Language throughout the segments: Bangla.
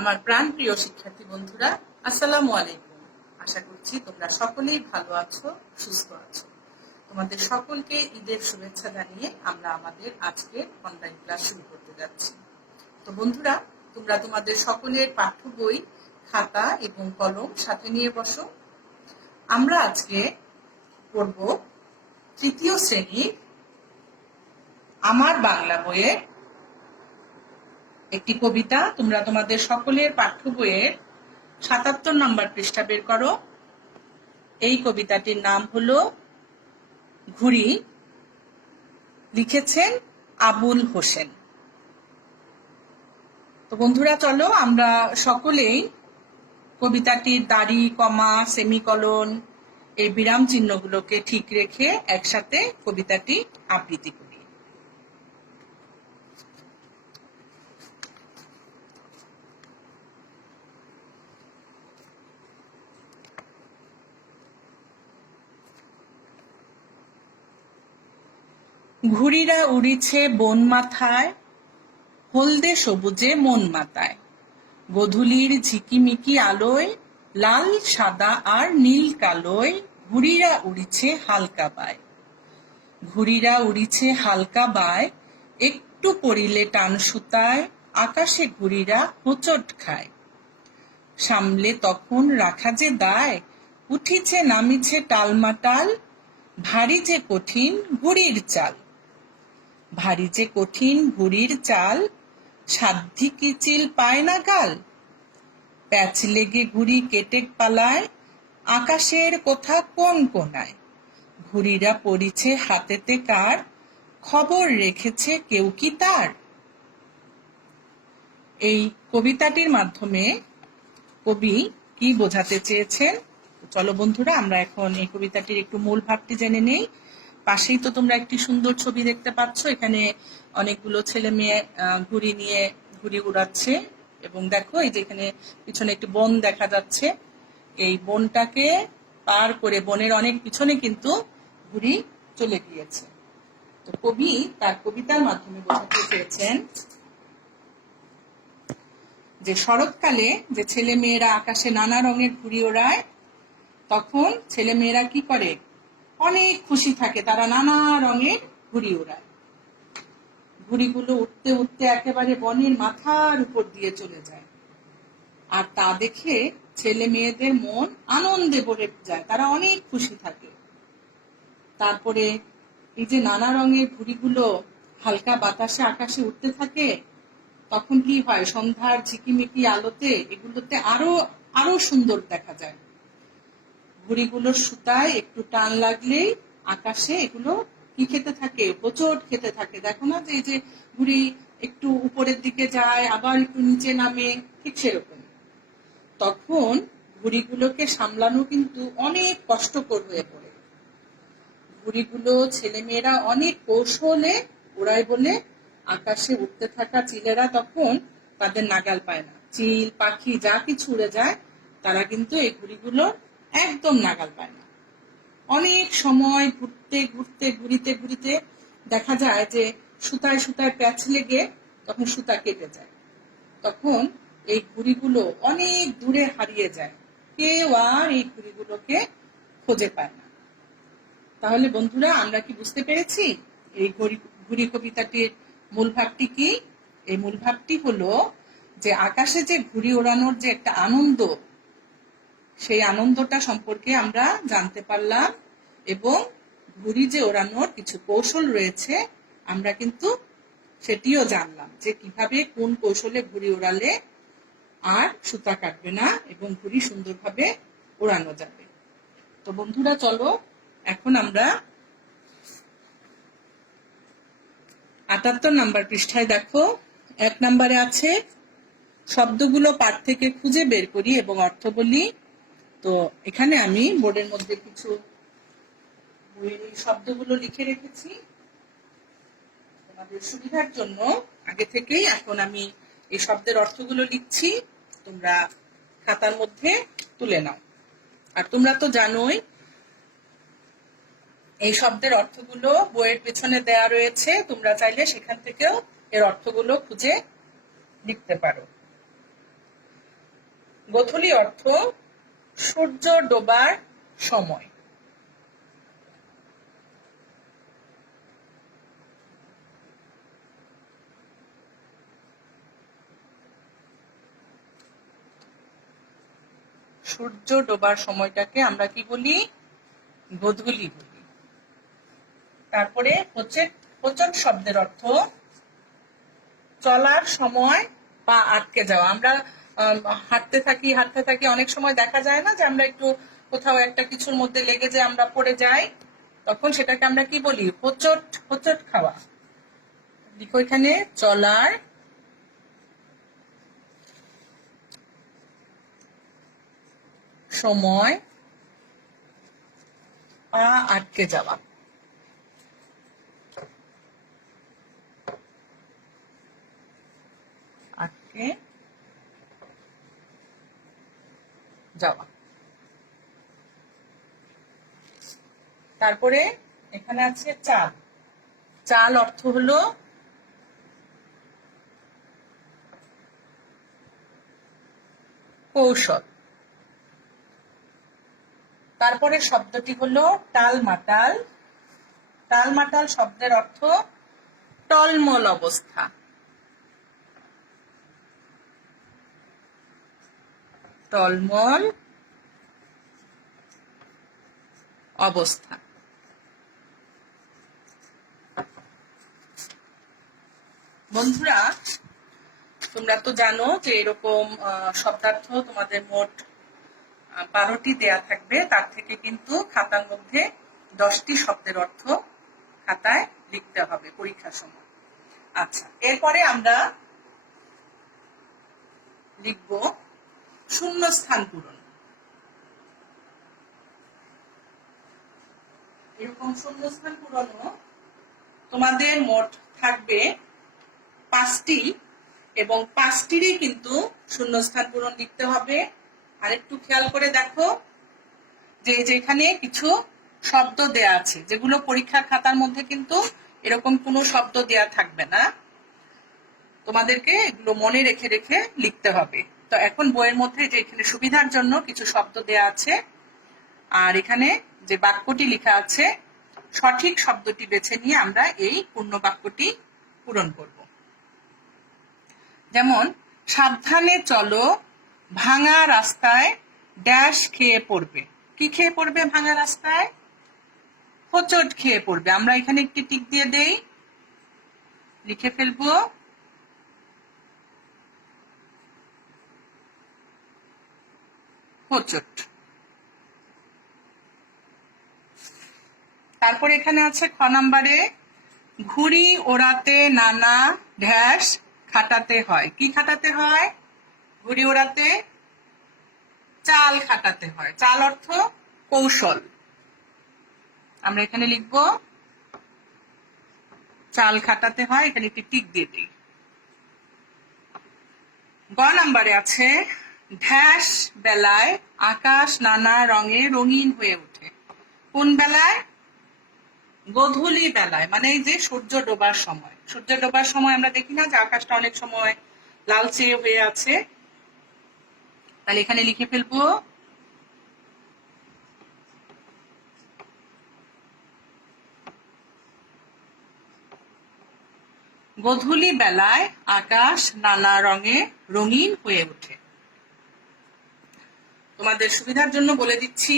আমার প্রাণপ্রিয় শিক্ষার্থী বন্ধুরা, আসসালামু আলাইকুম। আশা করছি তোমরা সকলেই ভালো আছো, সুস্থ আছো। তোমাদের সকলকে ঈদের শুভেচ্ছা জানিয়ে আমরা আমাদের আজকের অনলাইন ক্লাস শুরু করতে যাচ্ছি। তো বন্ধুরা, তোমরা তোমাদের সকলের পাঠ্য বই, খাতা এবং কলম সাথে নিয়ে বসো। আমরা আজকে পড়ব তৃতীয় শ্রেণীর আমার বাংলা বইয়ের একটি কবিতা। তোমরা তোমাদের সকলের পাঠ্য বইয়ের ৭৭ নম্বর পৃষ্ঠা বের করো। এই কবিতাটির নাম হলো ঘুড়ি, লিখেছেন আবুল হোসেন। তো বন্ধুরা, চলো আমরা সকলেই কবিতাটির দাড়ি, কমা, সেমিকলন, এই বিরাম চিহ্নগুলোকে ঠিক রেখে একসাথে কবিতাটি আবৃত্তি করি। ঘুড়িরা উড়িছে বন মাথায়, হলদে সবুজে মন মাতায়। গোধূলির ঝিকিমিকি আলোয়, লাল সাদা আর নীল কালোয় ঘুড়িরা উড়িছে হালকা বায়। ঘুড়িরা উড়িছে হালকা বায়, একটু পড়িলে টান সুতায় আকাশে ঘুড়িরা হোঁচট খায়। সামলে তখন রাখা যে দায়, উঠিছে নামিছে টালমাটাল, ভারী যে কঠিন ঘুড়ির চাল। ভারী যে কঠিন ঘুড়ির চাল, সাধ্যি কিচিল পায় না গাল। প্যাচ লেগে ঘুড়ি কেটে পালায়, আকাশের কোথা কোন কোনায়। ঘুড়িরা পড়িছে হাতেতে কার, খবর রেখেছে কেউ কি তার। এই কবিতাটির মাধ্যমে কবি কি বোঝাতে চেয়েছেন? চলো বন্ধুরা, আমরা এখন এই কবিতাটির একটু মূল ভাবটি জেনে নেই। পাশেই তো তোমরা একটি সুন্দর ছবি দেখতে পাচ্ছ। এখানে অনেকগুলো ছেলে মেয়ে ঘুড়ি নিয়ে ঘুড়ি উড়াচ্ছে, এবং দেখো এই যে এখানে পিছনে একটি বন দেখা যাচ্ছে। এই বনটাকে পার করে বনের অনেক পিছনে কিন্তু ঘুড়ি চলে গিয়েছে। তো কবি তার কবিতার মাধ্যমে বোঝাতে চেয়েছেন যে শরৎকালে যে ছেলে মেয়েরা আকাশে নানা রঙের ঘুড়ি ওড়ায়, তখন ছেলে মেয়েরা কি করে, অনেক খুশি থাকে, তারা নানা রঙের ঘুড়ি ওড়ায়। ঘুড়িগুলো উঠতে উঠতে একেবারে বনের মাথার উপর দিয়ে চলে যায়, আর তা দেখে ছেলে মেয়েদের মন আনন্দে ভরে যায়, তারা অনেক খুশি থাকে। তারপরে এই যে নানা রঙের ঘুড়িগুলো হালকা বাতাসে আকাশে উঠতে থাকে, তখন কি হয়, সন্ধ্যার ঝিকিমিকি আলোতে এগুলোতে আরো আরো সুন্দর দেখা যায়। ঘুড়িগুলোর সুতায় একটু টান লাগলেই আকাশে এগুলো কি খেতে থাকে, হোঁচট খেতে থাকে। দেখো না যে এই যে ঘুড়ি একটু উপরের দিকে যায়, আবার একটু নিচে নামে, ঠিক সেরকম। তখন ঘুড়িগুলোকে সামলানো কিন্তু অনেক কষ্টকর হয়ে পড়ে। ঘুড়িগুলো ছেলেমেয়েরা অনেক কৌশলে ওড়ায় বলে আকাশে উঠতে থাকা চিলেরা তখন তাদের নাগাল পায় না। চিল, পাখি যা কিছু উড়ে যায়, তারা কিন্তু এই ঘুড়িগুলো একদম নাগাল পায় না। অনেক সময় ঘুরতে ঘুরতে ঘুরিতে ঘুরিতে দেখা যায় যে সুতায় সুতায় প্যাচ লেগে তখন সুতা কেটে যায়। তখন এই ঘুড়িগুলো অনেক দূরে হারিয়ে যায়, কেউ আর এই ঘুড়িগুলোকে খুঁজে পায় না। তাহলে বন্ধুরা, আমরা কি বুঝতে পেরেছি এই ঘুড়ি কবিতাটির মূল ভাবটি কি? এই মূল ভাবটি হলো যে আকাশে যে ঘুড়ি ওড়ানোর যে একটা আনন্দ, সেই আনন্দটা সম্পর্কে আমরা জানতে পারলাম, এবং ঘুড়ি যে ওড়ানোর কিছু কৌশল রয়েছে আমরা কিন্তু সেটিও জানলাম, যে কিভাবে কোন কৌশলে ঘুড়ি ওড়ালে আর সুতা কাটবে না এবং ঘুড়ি সুন্দরভাবে ওড়ানো যাবে। তো বন্ধুরা, চলো এখন আমরা ৭৮ নম্বর পৃষ্ঠায় দেখো, ১ নম্বরে আছে শব্দগুলো পাঠ থেকে খুঁজে বের করি এবং অর্থ বলি। তো এখানে আমি বোর্ডের মধ্যে কিছু শব্দগুলো লিখে রেখেছি তোমাদের সুবিধার জন্য আগে থেকেই। এখন আমি এই শব্দের অর্থগুলো লিখছি, তোমরা খাতার মধ্যে তুলে নাও। আর তোমরা তো জানোই এই শব্দের অর্থগুলো বইয়ের পেছনে দেয়া রয়েছে, তোমরা চাইলে সেখান থেকেও এর অর্থগুলো খুঁজে লিখতে পারো। গোধূলি অর্থ সূর্য ডোবার সময়। সূর্য ডোবার সময়টাকে আমরা কি বলি? গোধূলি বলি। তারপরে হোঁচট শব্দের অর্থ চলার সময় পা আটকে যাওয়া। আমরা হাঁটতে থাকি, অনেক সময় দেখা যায় না যে আমরা একটু কোথাও একটা কিছুর মধ্যে লেগে যে আমরা পড়ে যাই, তখন সেটাকে আমরা কি বলি? হোঁচট খাওয়া। লিখো এখানে চলার সময় পা আটকে যাওয়া। আটকে যাওয়া। তারপরে এখানে আছে চাল। চাল অর্থ হলো কৌশল। তারপরে শব্দটি হলো টালমাটাল। টালমাটাল শব্দের অর্থ টলমল অবস্থা। টলমল অবস্থা। বন্ধুরা, তোমরা তো জানো যে এরকম শব্দার্থ তোমাদের মোট 12টি দেয়া থাকবে। তার থেকে কিন্তু খাতার মধ্যে 10টি শব্দের অর্থ খাতায় লিখতে হবে পরীক্ষার সময়। আচ্ছা, এরপরে আমরা লিখব শূন্যস্থান পূরণ। এরকম শূন্যস্থান পূরণও তোমাদের মোট থাকবে 5টি, এবং 5টিরই কিন্তু শূন্যস্থান পূরণ লিখতে হবে। আর একটু খেয়াল করে দেখো যে যেখানে কিছু শব্দ দেয়া আছে, যেগুলো পরীক্ষার খাতার মধ্যে কিন্তু এরকম কোনো শব্দ দেয়া থাকবে না, তোমাদেরকে এগুলো মনে রেখে রেখে লিখতে হবে। তো এখন বইয়ের মধ্যে যে এখানে সুবিধার জন্য কিছু শব্দ দেয়া আছে, আর এখানে যে বাক্যটি লেখা আছে সঠিক শব্দটি বেছে নিয়ে আমরা এই পূর্ণ বাক্যটি পূরণ করব। যেমন সাবধানে চলো, ভাঙা রাস্তায় ড্যাশ খেয়ে পড়বে। কি খেয়ে পড়বে ভাঙা রাস্তায়? হোঁচট খেয়ে পড়বে। আমরা এখানে একটি টিক দিয়ে দেই, লিখে ফেলবো হোঁচট। তারপর এখানে আছে খ নাম্বারে ঘুড়ি ওড়াতে নানা ড্যাশ খাটাতে হয়। কি খাটাতে হয়? ঘুড়ি ওড়াতে চাল খাটাতে হয়। চাল অর্থ কৌশল। আমরা এখানে লিখব চাল খাটাতে হয়, এখানে একটি টিক দিয়ে দিই। গ নাম্বারে আছে ড্যাশ বেলায় আকাশ নানা রঙে রঙিন হয়ে ওঠে। কোন বেলায়? গোধূলি বেলায়, মানে এই যে সূর্য ডোবার সময়। সূর্য ডোবার সময় আমরা দেখি না যে আকাশটা অনেক সময় লালচে হয়ে আছে, তাহলে এখানে লিখে ফেলবো গোধূলি বেলায় আকাশ নানা রঙে রঙিন হয়ে ওঠে। তোমাদের সুবিধার জন্য বলে দিচ্ছি,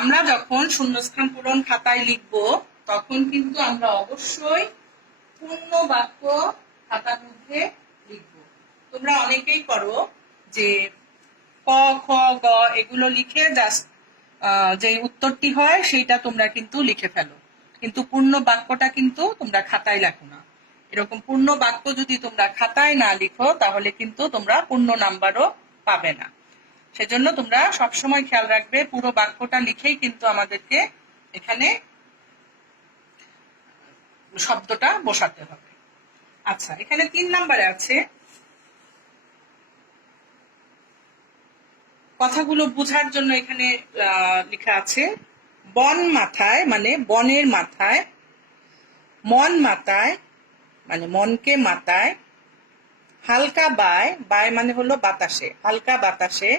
আমরা যখন শূন্যস্থান পূরণ খাতায় লিখব তখন কিন্তু আমরা অবশ্যই পূর্ণ বাক্য খাতার মধ্যে লিখব। তোমরা অনেকেই করো যে ক, খ, গ এগুলো লিখে জাস্ট যে উত্তরটি হয় সেইটা তোমরা কিন্তু লিখে ফেলো, কিন্তু পূর্ণ বাক্যটা কিন্তু তোমরা খাতায় লেখো না। এরকম পূর্ণ বাক্য যদি তোমরা খাতায় না লিখো তাহলে কিন্তু তোমরা পূর্ণ নাম্বারও পাবে না। সেজন্য তোমরা সবসময় খেয়াল রাখবে পুরো বাক্যটা লিখেই কিন্তু আমাদেরকে এখানে শব্দটা বসাতে হবে। আচ্ছা, এখানে 3 নাম্বারে আছে কথাগুলো বোঝার জন্য এখানে লেখা আছে বন মাথায়, মানে বনের মাথায়, মন মাথায় মানে মনকে মাথায়, হালকা বায়, বায় মানে হলো বাতাসে, হালকা বাতাসে,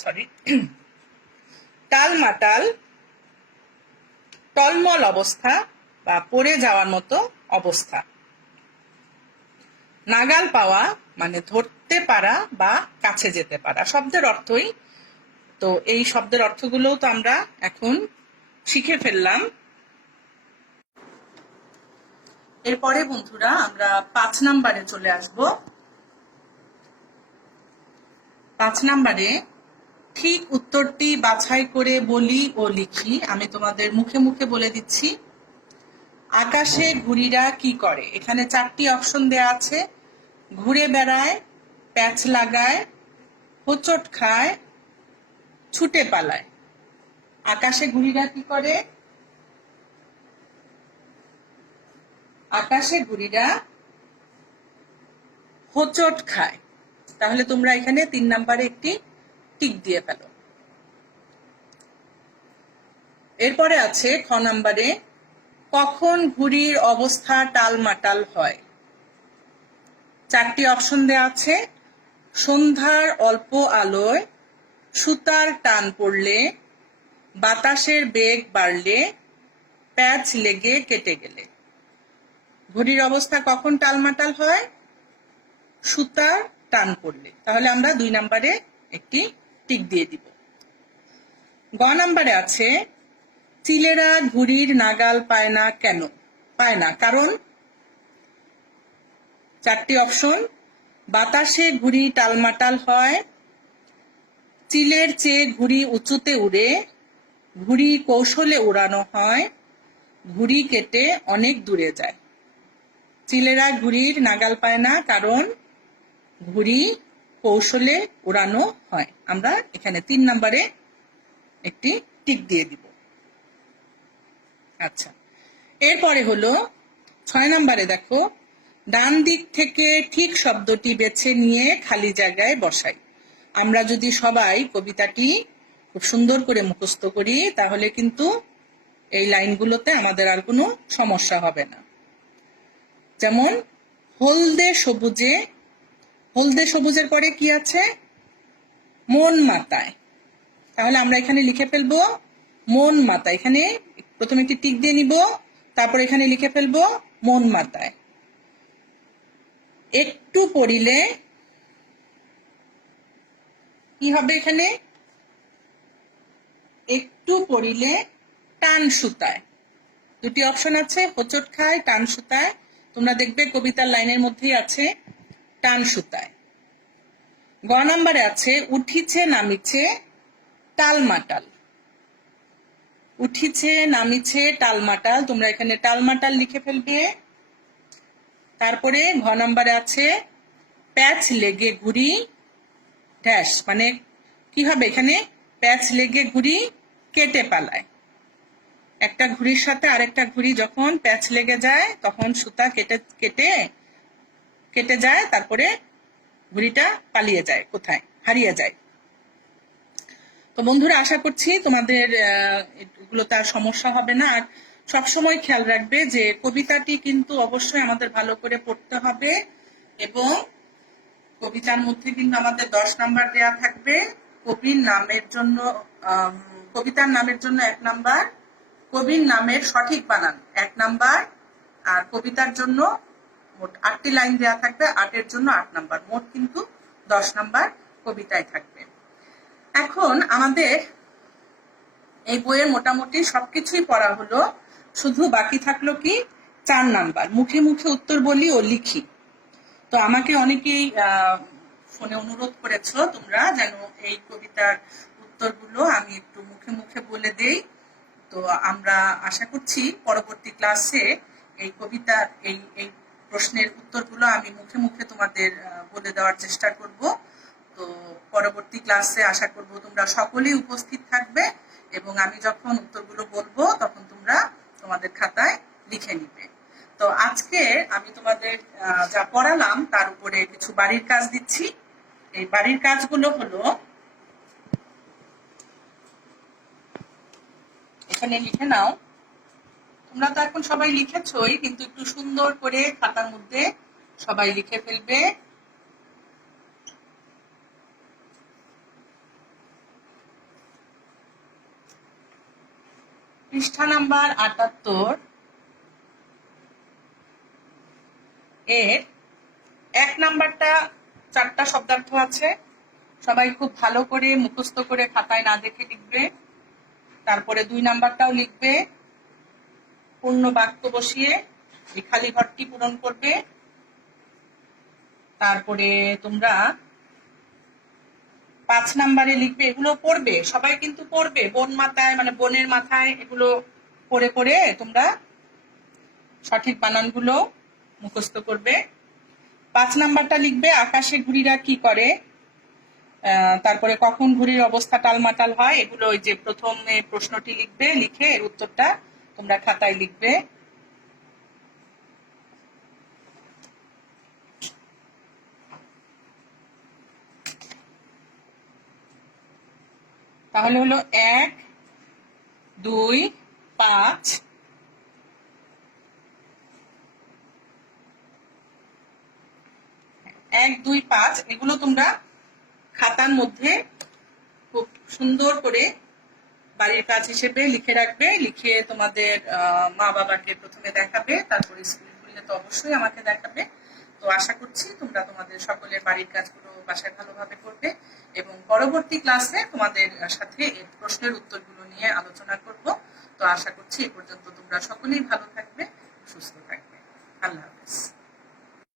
সরি, টালমাটাল, টলমল অবস্থা বা পড়ে যাওয়ার মতো অবস্থা। নাগাল পাওয়া মানে ধরতে পারা বা কাছে যেতে পারা, শব্দের অর্থই তো। এই শব্দের অর্থগুলোও তো আমরা এখন শিখে ফেললাম। এরপরে বন্ধুরা আমরা 5 নাম্বারে চলে আসব। 5 নাম্বারে ঠিক উত্তরটি বাছাই করে বলি ও লিখি। আমি তোমাদের মুখে মুখে বলে দিচ্ছি। আকাশে ঘুড়িরা কি করে? এখানে 4টি অপশন দেয়া আছে। ঘুরে বেড়ায়, প্যাচ লাগায়, হোঁচট খায়, ছুটে পালায়। আকাশে ঘুড়িরা কি করে? আকাশে ঘুড়িরা হোঁচট খায়। তাহলে তোমরা এখানে 3 নাম্বারে একটি টিক দিয়ে ফেলো। এরপরে আছে খ নাম্বারে, কখন ঘুড়ির অবস্থা টালমাটাল হয়? 4টি অপশন দেওয়া আছে। সন্ধ্যার অল্প আলোয়, সুতার টান পড়লে, বাতাসের বেগ বাড়লে, প্যাচ লেগে কেটে গেলে। ঘুড়ির অবস্থা কখন টালমাটাল হয়? সুতার টান পড়লে। তাহলে আমরা 2 নাম্বারে একটি টিক দিয়ে দিব। গ নাম্বারে আছে, চিলেরা ঘুড়ির নাগাল পায় না কেন? পায় না কারণ 4টি অপশন। বাতাসে ঘুড়ি টালমাটাল হয়, চিলের চেয়ে ঘুড়ি উঁচুতে উড়ে, ঘুড়ি কৌশলে উড়ানো হয়, ঘুড়ি কেটে অনেক দূরে যায়। চিলেরা ঘুড়ির নাগাল পায় না কারণ ঘুড়ি কৌশলে উড়ানো হয়। আমরা এখানে 3 নাম্বারে একটি টিক দিয়ে দিব। আচ্ছা, এরপরে হলো 6 নাম্বারে দেখো, ডান দিক থেকে ঠিক শব্দটি বেছে নিয়ে খালি জায়গায় বসাই। আমরা যদি সবাই কবিতাটি খুব সুন্দর করে মুখস্থ করি তাহলে কিন্তু এই লাইনগুলোতে আমাদের আর কোনো সমস্যা হবে না। যেমন হলদে সবুজে, হলদে সবুজের পরে কি আছে? মন মাতায়। তাহলে আমরা এখানে লিখে ফেলবো মন মাতায়। এখানে প্রথমে একটি টিক দিয়ে নিব, তারপর এখানে লিখে ফেলবো মন মাতায়। একটু পড়িলে কি হবে? এখানে একটু পড়িলে টান সুতায়। 2টি অপশন আছে, হোঁচট খায়, টান সুতায়। তোমরা দেখবে কবিতার লাইনের মধ্যেই আছে টান সুতায়। গ নাম্বারে আছে, উঠিছে নামিছে টালমাটাল। উঠিছে নামিছে টালমাটাল, তোমরা এখানে টালমাটাল লিখে ফেলবে। তারপরে ঘ নাম্বারে আছে, প্যাচ লেগে ঘুড়ি ড্যাশ, মানে কি হবে? এখানে প্যাচ লেগে ঘুড়ি কেটে পালায়। একটা ঘুড়ির সাথে আরেকটা ঘুড়ি যখন প্যাচ লেগে যায় তখন সুতা কেটে কেটে কেটে যায়, তারপরে ঘুড়িটা পালিয়ে যায়, কোথায়? হারিয়ে যায়। তো বন্ধুরা, আশা করছি তোমাদের এগুলোতে আর সমস্যা হবে না। আর সবসময় খেয়াল রাখবে যে কবিতাটি কিন্তু অবশ্যই আমাদের ভালো করে পড়তে হবে, এবং কবিতার মধ্যে কিন্তু আমাদের 10 নাম্বার দেয়া থাকবে। কবির নামের জন্য কবিতার নামের জন্য 1 নাম্বার, কবির নামের সঠিক বানান 1 নাম্বার, আর কবিতার জন্য মোট 8টি লাইন দেয়া থাকবে, 8-এর জন্য 8 নাম্বার। মোট কিন্তু 10 নাম্বার কবিতায় থাকবে। এখন আমাদের এই বইয়ের মোটামুটি সবকিছুই পড়া হলো, শুধু বাকি থাকলো কি 4 নাম্বার, মুখে মুখে উত্তর বলি ও লিখি। তো আমাকে অনেকেই ফোনে অনুরোধ করেছো তোমরা যেন এই কবিতার উত্তরগুলো আমি একটু মুখে মুখে বলে দেই। তো আমরা আশা করছি পরবর্তী ক্লাসে এই কবিতার এই প্রশ্নের উত্তরগুলো আমি মুখে মুখে তোমাদের বলে দেওয়ার চেষ্টা করব। তো পরবর্তী ক্লাসে আশা করব তোমরা সকলেই উপস্থিত থাকবে, এবং আমি যখন উত্তরগুলো বলবো তখন তোমরা তোমাদের খাতায় লিখে নিবে। তো আজকে আমি তোমাদের যা পড়ালাম তার উপরে কিছু বাড়ির কাজ দিচ্ছি। এই বাড়ির কাজগুলো হলো, এখানে লিখে নাও। তোমরা তো এখন সবাই লিখেছই, কিন্তু একটু সুন্দর করে খাতার মধ্যে সবাই লিখে ফেলবে। পৃষ্ঠা নাম্বার ৭৮ এর ১ নাম্বারটা ৪টা শব্দার্থ আছে, সবাই খুব ভালো করে মুখস্থ করে খাতায় না দেখে লিখবে। তারপরে ২ নাম্বারটাও লিখবে, পূর্ণ বাক্য বসিয়ে এই খালি ঘরটি পূরণ করবে। তারপরে তোমরা ৫ নাম্বারে লিখবে, এগুলো পড়বে, সবাই কিন্তু পড়বে, বোনের মাথায় এগুলো পড়ে পড়ে তোমরা সঠিক বানানগুলো মুখস্থ করবে। ৫ নাম্বারটা লিখবে আকাশে ঘুড়িরা কি করে, তারপরে কখন ঘুড়ির অবস্থা টালমাটাল হয়, এগুলো ওই যে প্রথমে প্রশ্নটি লিখবে, লিখে এর উত্তরটা তোমরা খাতায় লিখবে। তাহলে হলো ১, ২, ৫, ১, ২, ৫ এগুলো তোমরা খাতার মধ্যে খুব সুন্দর করে বাড়ির কাজ হিসেবে লিখে রাখবে। লিখে তোমাদের মা বাবাকে প্রথমে দেখাবে, তারপরে স্কুল খুললে তো অবশ্যই আমাকে দেখাবে। তো আশা করছি তোমরা তোমাদের সকলের বাড়ির কাজগুলো বাসায় ভালোভাবে করবে এবং পরবর্তী ক্লাসে তোমাদের সাথে এর প্রশ্নের উত্তরগুলো নিয়ে আলোচনা করব। তো আশা করছি এ পর্যন্ত তোমরা সকলেই ভালো থাকবে, সুস্থ থাকবে। আল্লাহ হাফেজ।